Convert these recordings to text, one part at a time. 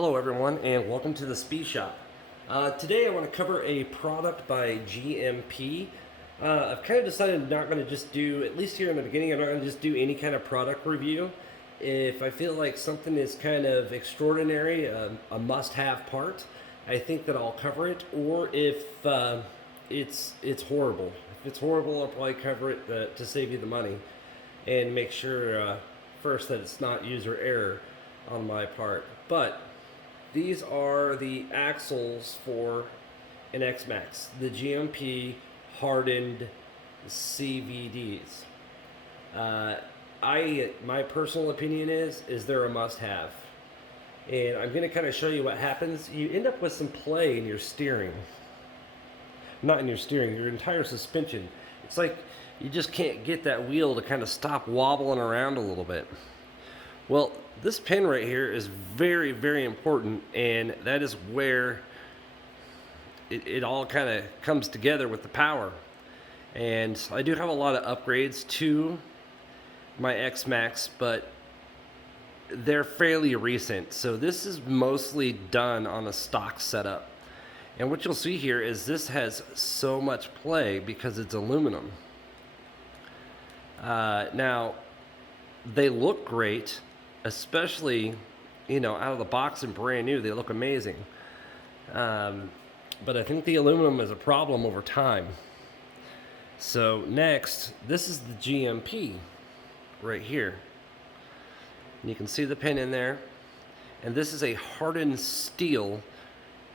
Hello everyone and welcome to the Speed Shop. Today I want to cover a product by GMP. I've kind of decided I'm not going to just do, at least here in the beginning, I'm not going to just do any kind of product review. If I feel like something is kind of extraordinary, a must-have part, I think that I'll cover it. Or if it's horrible. If it's horrible, I'll probably cover it to save you the money and make sure first that it's not user error on my part. But these are the axles for an X-Maxx, the GMP Hardend CVDs. My personal opinion is they're a must-have, and I'm going to kind of show you what happens. You end up with some play in your steering, not in your steering, your entire suspension. It's like you just can't get that wheel to kind of stop wobbling around a little bit. Well, this pin right here is very, very important, and that is where it all kind of comes together with the power. And I do have a lot of upgrades to my X-Maxx, but they're fairly recent. So this is mostly done on a stock setup. And what you'll see here is this has so much play because it's aluminum. Now, they look great. Especially, out of the box and brand new, they look amazing. But I think the aluminum is a problem over time. So next, this is the GMP right here. And you can see the pin in there. And this is a hardened steel.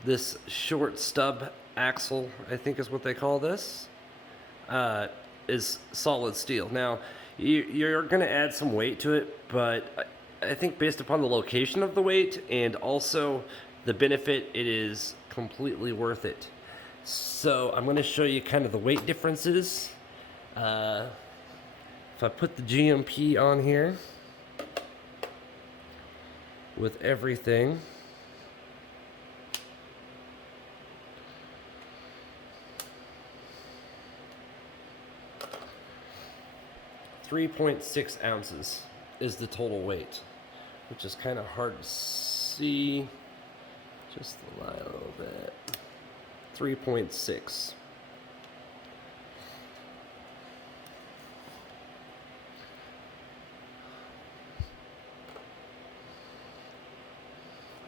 This short stub axle, I think is what they call this, is solid steel. Now, you're going to add some weight to it, but I think based upon the location of the weight and also the benefit, it is completely worth it. So I'm going to show you kind of the weight differences. If I put the GMP on here with everything, .6 ounces is the total weight, which is kind of hard to see. Just a little bit. 3.6.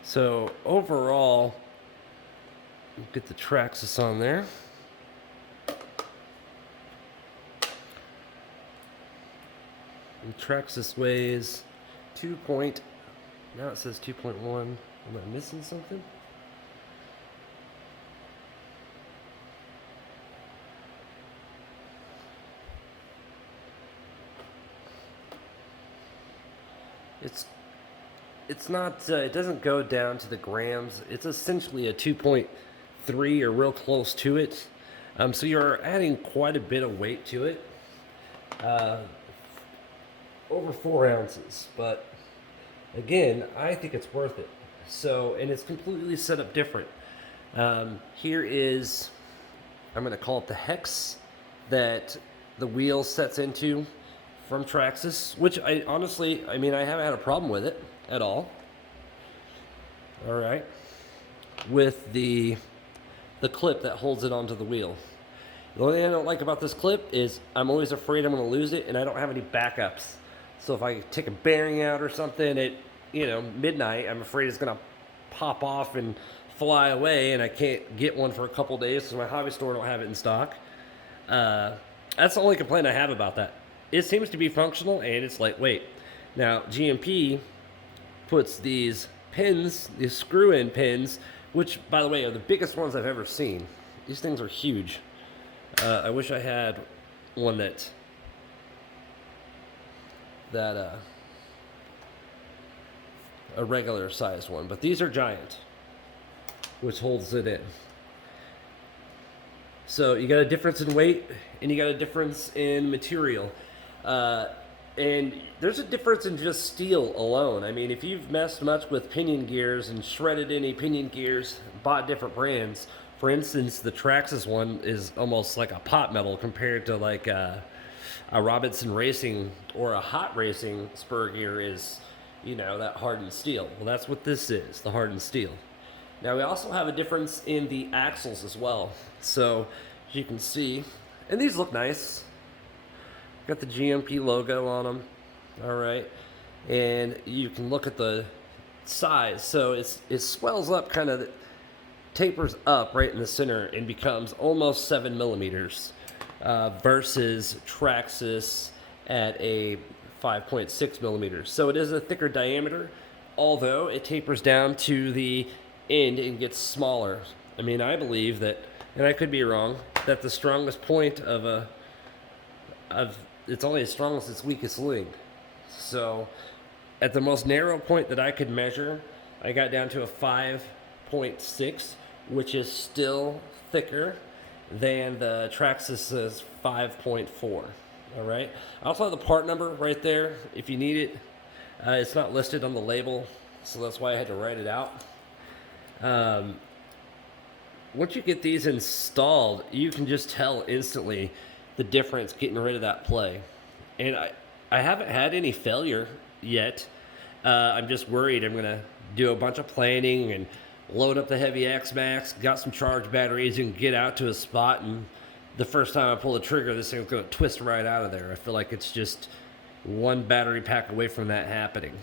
So overall, get the Traxxas on there. The Traxxas weighs now it says 2.1. Am I missing something? It's not, it doesn't go down to the grams. It's essentially a 2.3 or real close to it. So you're adding quite a bit of weight to it. Over 4 ounces, but again, I think it's worth it. So, and it's completely set up different. Here is, I'm going to call it the HEX that the wheel sets into from Traxxas, which I haven't had a problem with it at all. All right, with the clip that holds it onto the wheel. The only thing I don't like about this clip is I'm always afraid I'm going to lose it, and I don't have any backups. So if I take a bearing out or something at midnight, I'm afraid it's going to pop off and fly away, and I can't get one for a couple days because my hobby store don't have it in stock. That's the only complaint I have about that. It seems to be functional and it's lightweight. Now GMP puts these pins, these screw-in pins, which by the way are the biggest ones I've ever seen. These things are huge. I wish I had one that a regular sized one, but these are giant, which holds it in. So you got a difference in weight and you got a difference in material, and there's a difference in just steel alone. I mean, if you've messed much with pinion gears and shredded any pinion gears, bought different brands, for instance, the Traxxas one is almost like a pot metal compared to like a Robinson Racing or a Hot Racing spur gear is, you know, that hardened steel. Well, that's what this is, the hardened steel. Now we also have a difference in the axles as well. So as you can see, and these look nice. Got the GMP logo on them. All right. And you can look at the size. So it swells up, kind of tapers up right in the center and becomes almost 7 millimeters versus Traxxas at a 5.6 millimeters. So it is a thicker diameter, although it tapers down to the end and gets smaller. I mean, I believe that, and I could be wrong, that the strongest point of it's only as strong as its weakest link. So at the most narrow point that I could measure, I got down to a 5.6, which is still thicker than the Traxxas 5.4. All right. I also have the part number right there if you need it. It's not listed on the label, so that's why I had to write it out. Once you get these installed, you can just tell instantly the difference getting rid of that play. And I haven't had any failure yet. I'm just worried I'm going to do a bunch of planning and load up the heavy X-Maxx, got some charged batteries, and get out to a spot, and the first time I pull the trigger, this thing's going to twist right out of there. I feel like it's just one battery pack away from that happening.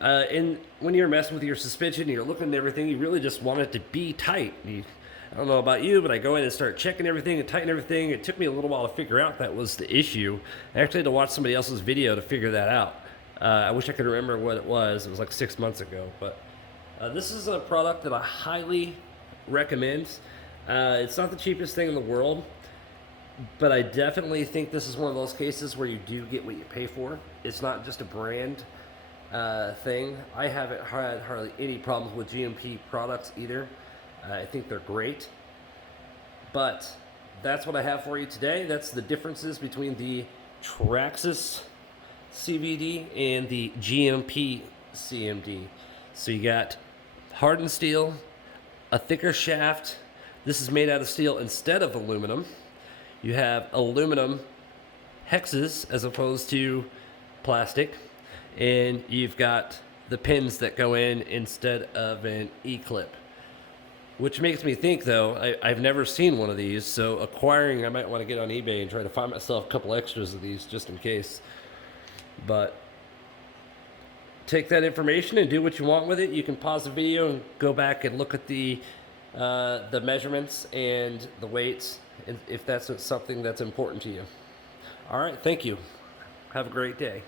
And when you're messing with your suspension, you're looking at everything, you really just want it to be tight. I don't know about you, but I go in and start checking everything and tighten everything. It took me a little while to figure out that was the issue. I actually had to watch somebody else's video to figure that out. I wish I could remember what it was. It was like 6 months ago. But this is a product that I highly recommend. It's not the cheapest thing in the world, but I definitely think this is one of those cases where you do get what you pay for. It's not just a brand thing. I haven't had hardly any problems with GMP products either. I think they're great. But that's what I have for you today. That's the differences between the Traxxas CVD and the GMP CMD. So you got hardened steel, a thicker shaft. This is made out of steel instead of aluminum. You have aluminum hexes as opposed to plastic. And you've got the pins that go in instead of an E-clip. Which makes me think, though, I've never seen one of these, so acquiring, I might want to get on eBay and try to find myself a couple extras of these just in case. But take that information and do what you want with it. You can pause the video and go back and look at the measurements and the weights, if that's something that's important to you. All right, thank you. Have a great day.